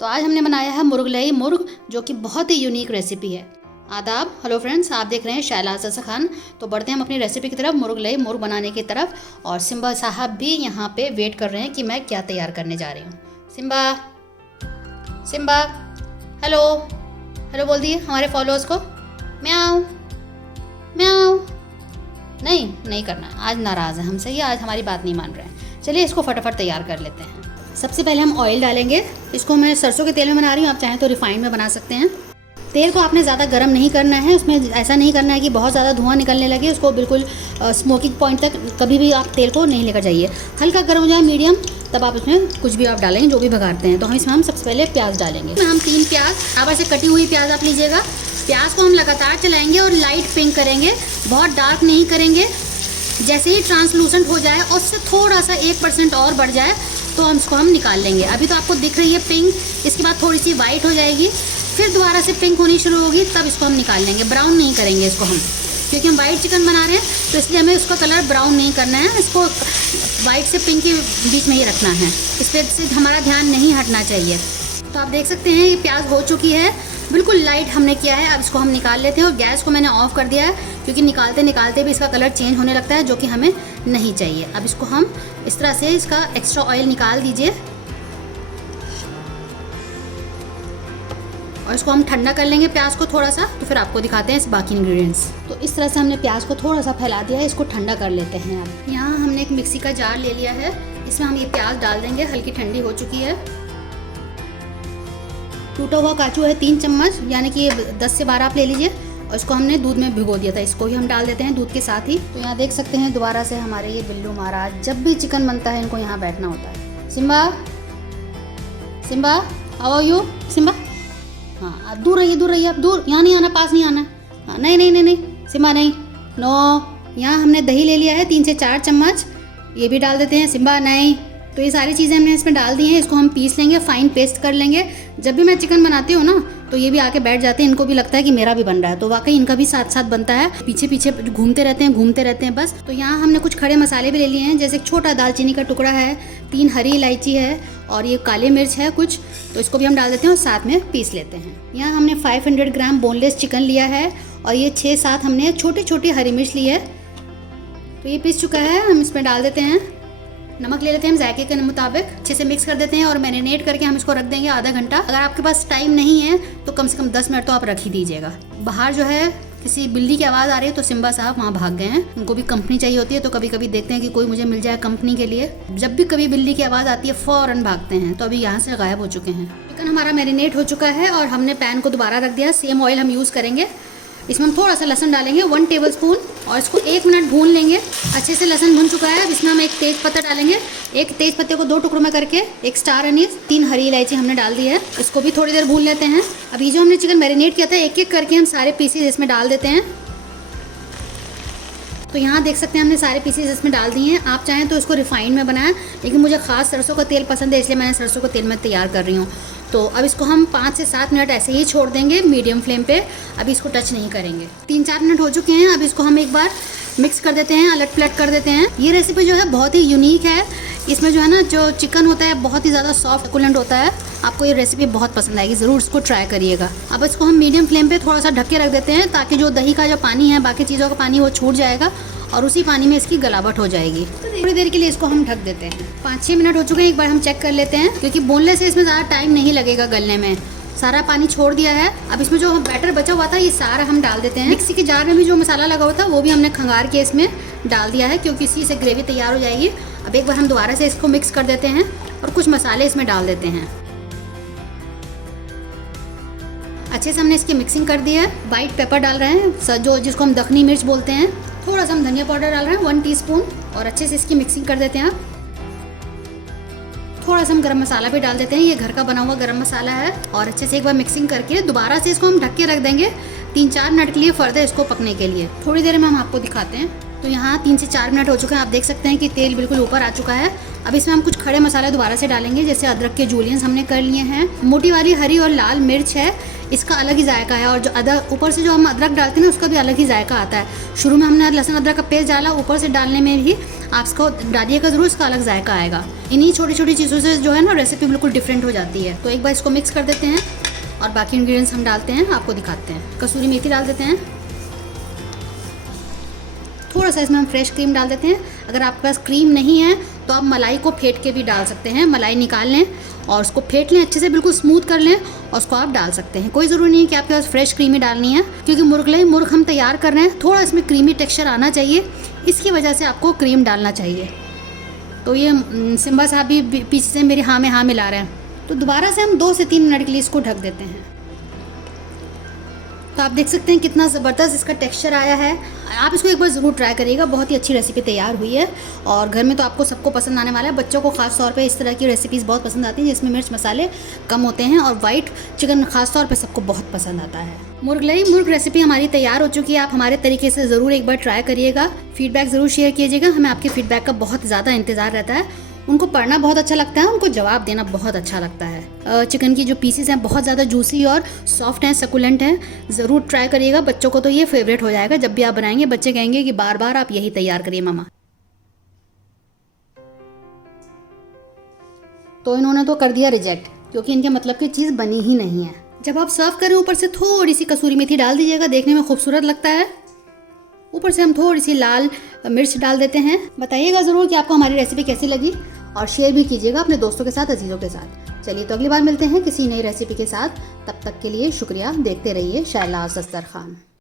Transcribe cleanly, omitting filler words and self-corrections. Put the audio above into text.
तो आज हमने बनाया है मुर्गलई मुर्ग, जो कि बहुत ही यूनिक रेसिपी है। आदाब, हेलो फ्रेंड्स, आप देख रहे हैं शैलाज़ रज़ा खान। तो बढ़ते हैं हम अपनी रेसिपी की तरफ, मुर्गलई मुर्ग बनाने की तरफ। और सिम्बा साहब भी यहाँ पे वेट कर रहे हैं कि मैं क्या तैयार करने जा रही हूँ। सिम्बा, सिम्बा, हेलो हेलो बोल दिए हमारे फॉलोअर्स को। म्याऊ म्याऊ। नहीं करना है, आज नाराज़ है हमसे, ये आज हमारी बात नहीं मान रहे हैं। चलिए इसको फटाफट तैयार कर लेते हैं। सबसे पहले हम ऑयल डालेंगे। इसको मैं सरसों के तेल में बना रही हूँ, आप चाहें तो रिफाइंड में बना सकते हैं। तेल को आपने ज़्यादा गर्म नहीं करना है, उसमें ऐसा नहीं करना है कि बहुत ज़्यादा धुआं निकलने लगे। उसको बिल्कुल स्मोकिंग पॉइंट तक कभी भी आप तेल को नहीं लेकर जाइए। हल्का गर्म हो जाए मीडियम, तब आप इसमें कुछ भी आप डालेंगे, जो भी भगाते हैं। तो हम सबसे पहले प्याज डालेंगे। हम 3 प्याज बराबर से कटी हुई प्याज आप लीजिएगा। प्याज को हम लगातार चलाएंगे और लाइट पिंक करेंगे, बहुत डार्क नहीं करेंगे। जैसे ही ट्रांसलूसेंट हो जाए और उससे थोड़ा सा 1% और बढ़ जाए तो हम निकाल लेंगे। अभी तो आपको दिख रही है पिंक, इसके बाद थोड़ी सी वाइट हो जाएगी, फिर दोबारा से पिंक होनी शुरू होगी, तब इसको हम निकाल लेंगे। ब्राउन नहीं करेंगे इसको हम, क्योंकि हम वाइट चिकन बना रहे हैं, तो इसलिए हमें उसका कलर ब्राउन नहीं करना है। इसको वाइट से पिंक के बीच में ही रखना है, इस पर से हमारा ध्यान नहीं हटना चाहिए। तो आप देख सकते हैं ये प्याज हो चुकी है, बिल्कुल लाइट हमने किया है। अब इसको हम निकाल लेते हैं और गैस को मैंने ऑफ कर दिया है, क्योंकि निकालते निकालते भी इसका कलर चेंज होने लगता है, जो कि हमें नहीं चाहिए। अब इसको हम इस तरह से इसका एक्स्ट्रा ऑयल निकाल दीजिए और इसको हम ठंडा कर लेंगे प्याज को थोड़ा सा, तो फिर आपको दिखाते हैं इस बाकी इंग्रेडिएंट्स। तो इस तरह से हमने प्याज को थोड़ा सा फैला दिया है, इसको ठंडा कर लेते हैं। अब यहाँ हमने एक मिक्सी का जार ले लिया है, इसमें हम ये प्याज डाल देंगे। हल्की ठंडी हो चुकी है। टूटा हुआ काजू है 3 चम्मच, यानी कि 10 से 12 आप ले लीजिए। और इसको हमने दूध में भिगो दिया था, इसको ही हम डाल देते हैं दूध के साथ ही। तो यहाँ देख सकते हैं दोबारा से हमारे ये बिल्लू महाराज, जब भी चिकन बनता है इनको यहाँ बैठना होता है। Simba, Simba, how are you Simba? हाँ, आप दूर रहिए, आप दूर, यहाँ नहीं आना, पास नहीं आना। हाँ, नहीं सिम्बा, नहीं, नो। यहाँ हमने दही ले लिया है 3 से 4 चम्मच, ये भी डाल देते हैं। सिम्बा, नहीं। तो ये सारी चीज़ें हमने इसमें डाल दी हैं, इसको हम पीस लेंगे, फाइन पेस्ट कर लेंगे। जब भी मैं चिकन बनाती हूँ ना, तो ये भी आके बैठ जाते हैं, इनको भी लगता है कि मेरा भी बन रहा है, तो वाकई इनका भी साथ साथ बनता है। पीछे पीछे घूमते रहते हैं बस। तो यहाँ हमने कुछ खड़े मसाले भी ले लिए हैं, जैसे एक छोटा दालचीनी का टुकड़ा है, 3 हरी इलायची है और ये काली मिर्च है कुछ, तो इसको भी हम डाल देते हैं और साथ में पीस लेते हैं। यहाँ हमने 500 ग्राम बोनलेस चिकन लिया है और ये 6-7 हमने छोटी छोटी हरी मिर्च ली है। तो ये पीस चुका है, हम इसमें डाल देते हैं। नमक ले लेते हैं हम जायके के मुताबिक, अच्छे से मिक्स कर देते हैं और मैरिनेट करके हम इसको रख देंगे आधा घंटा। अगर आपके पास टाइम नहीं है तो कम से कम 10 मिनट तो आप रख ही दीजिएगा। बाहर जो है किसी बिल्ली की आवाज़ आ रही है, तो सिम्बा साहब वहाँ भाग गए हैं, उनको भी कंपनी चाहिए होती है। तो कभी कभी देखते हैं कि कोई मुझे मिल जाए कंपनी के लिए। जब भी कभी बिल्ली की आवाज़ आती है फ़ौरन भागते हैं, तो अभी यहाँ से गायब हो चुके हैं। चिकन हमारा मैरिनेट हो चुका है और हमने पैन को दोबारा रख दिया। सेम ऑयल हम यूज़ करेंगे। इसमें हम थोड़ा सा लहसुन डालेंगे, 1 टेबलस्पून, और इसको 1 मिनट भून लेंगे। अच्छे से लहसुन भून चुका है। अब इसमें हम एक तेज पत्ता डालेंगे, एक तेज पत्ते को 2 टुकड़ों में करके, 1 स्टार अनीस, 3 हरी इलायची हमने डाल दी है। इसको भी थोड़ी देर भून लेते हैं। अभी जो हमने चिकन मैरिनेट किया था, एक एक करके हम सारे पीसेज इसमें डाल देते हैं। तो यहाँ देख सकते हैं हमने सारे पीसेज इसमें डाल दिए हैं। आप चाहें तो इसको रिफाइंड में बनाएं, लेकिन मुझे खास सरसों का तेल पसंद है, इसलिए मैंने सरसों का तेल में तैयार कर रही हूँ। तो अब इसको हम 5 से 7 मिनट ऐसे ही छोड़ देंगे मीडियम फ्लेम पे। अभी इसको टच नहीं करेंगे। 3-4 मिनट हो चुके हैं। अब इसको हम एक बार मिक्स कर देते हैं, अलट पलट कर देते हैं। ये रेसिपी जो है बहुत ही यूनिक है। इसमें जो है ना, जो चिकन होता है बहुत ही ज़्यादा सॉफ्ट कुलेंट होता है। आपको ये रेसिपी बहुत पसंद आएगी, ज़रूर इसको ट्राई करिएगा। अब इसको हम मीडियम फ्लेम पे थोड़ा सा ढक के रख देते हैं, ताकि जो दही का जो पानी है, बाकी चीज़ों का पानी, वो छूट जाएगा और उसी पानी में इसकी गलावट हो जाएगी। थोड़ी देर के लिए इसको हम ढक देते हैं। 5-6 मिनट हो चुके हैं, एक बार हम चेक कर लेते हैं, क्योंकि बोनलेस है, इसमें ज़्यादा टाइम नहीं लगेगा गलने में। सारा पानी छोड़ दिया है। अब इसमें जो बैटर बचा हुआ था, ये सारा हम डाल देते हैं। मिक्सी के जार में भी जो मसाला लगा हुआ था, वो भी हमने खंगार के इसमें डाल दिया है, क्योंकि इसी से ग्रेवी तैयार हो जाएगी। अब एक बार हम दोबारा से इसको मिक्स कर देते हैं और कुछ मसाले इसमें डाल देते हैं। अच्छे से हमने इसकी मिक्सिंग कर दी है। वाइट पेपर डाल रहे हैं, जो जिसको हम दखनी मिर्च बोलते हैं। थोड़ा सा हम धनिया पाउडर डाल रहे हैं, 1 टीस्पून, और अच्छे से इसकी मिक्सिंग कर देते हैं। थोड़ा सा हम गरम मसाला भी डाल देते हैं, ये घर का बना हुआ गरम मसाला है। और अच्छे से एक बार मिक्सिंग करके दोबारा से इसको हम ढक के रख देंगे 3-4 मिनट के लिए, फर्दर इसको पकने के लिए। थोड़ी देर में हम आपको दिखाते हैं। तो यहाँ 3 से 4 मिनट हो चुके हैं। आप देख सकते हैं कि तेल बिल्कुल ऊपर आ चुका है। अब इसमें हम कुछ खड़े मसाले दोबारा से डालेंगे, जैसे अदरक के जूलियंस हमने कर लिए हैं। मोटी वाली हरी और लाल मिर्च है, इसका अलग ही जायका है। और जो ऊपर से जो हम अदरक डालते हैं ना, उसका भी अलग ही जायका आता है। शुरू में हमने लहसुन अदरक का पेस्ट डाला, ऊपर से डालने में भी आप इसको डालिएगा ज़रूर, इसका अलग जायका आएगा। इन्हीं छोटी छोटी चीज़ों से जो है ना रेसिपी बिल्कुल डिफरेंट हो जाती है। तो एक बार इसको मिक्स कर देते हैं और बाकी इंग्रेडिएंट्स हम डालते हैं, आपको दिखाते हैं। कसूरी मेथी डाल देते हैं, थोड़ा सा इसमें हम फ्रेश क्रीम डाल देते हैं। अगर आपके पास क्रीम नहीं है तो आप मलाई को फेंट के भी डाल सकते हैं। मलाई निकाल लें और उसको फेंट लें अच्छे से, बिल्कुल स्मूथ कर लें और उसको आप डाल सकते हैं। कोई ज़रूरी नहीं है कि आपके पास फ्रेश क्रीम ही डालनी है, क्योंकि मुर्ग हम तैयार कर रहे हैं, थोड़ा इसमें क्रीमी टेक्सचर आना चाहिए, इसकी वजह से आपको क्रीम डालना चाहिए। तो ये सिम्बा साहब भी पीछे से मेरे हाँ में हाँ मिला रहे हैं। तो दोबारा से हम 2 से 3 मिनट के लिए इसको ढक देते हैं। तो आप देख सकते हैं कितना ज़बरदस्त इसका टेक्सचर आया है। आप इसको एक बार ज़रूर ट्राई करिएगा, बहुत ही अच्छी रेसिपी तैयार हुई है और घर में तो आपको सबको पसंद आने वाला है। बच्चों को खास तौर पे इस तरह की रेसिपीज़ बहुत पसंद आती हैं जिसमें मिर्च मसाले कम होते हैं, और वाइट चिकन खास तौर पे सबको बहुत पसंद आता है। मुर्ग रेसिपी हमारी तैयार हो चुकी है। आप हमारे तरीके से ज़रूर एक बार ट्राई करिएगा, फीडबैक ज़रूर शेयर कीजिएगा। हमें आपके फीडबैक का बहुत ज़्यादा इंतज़ार रहता है। उनको पढ़ना बहुत अच्छा लगता है, उनको जवाब देना बहुत अच्छा लगता है। चिकन की जो पीसेस हैं बहुत ज़्यादा जूसी और सॉफ्ट हैं, सकुलेंट हैं। ज़रूर ट्राई करिएगा, बच्चों को तो ये फेवरेट हो जाएगा। जब भी आप बनाएंगे बच्चे कहेंगे कि बार बार आप यही तैयार करिए मम्मा। तो इन्होंने तो कर दिया रिजेक्ट, क्योंकि इनके मतलब की चीज़ बनी ही नहीं है। जब आप सर्व करें ऊपर से थोड़ी सी कसूरी मेथी डाल दीजिएगा, देखने में खूबसूरत लगता है। ऊपर से हम थोड़ी सी लाल मिर्च डाल देते हैं। बताइएगा ज़रूर कि आपको हमारी रेसिपी कैसी लगी और शेयर भी कीजिएगा अपने दोस्तों के साथ, अजीज़ों के साथ। चलिए तो अगली बार मिलते हैं किसी नई रेसिपी के साथ। तब तक के लिए शुक्रिया। देखते रहिए शायलाज़ दस्तरखान।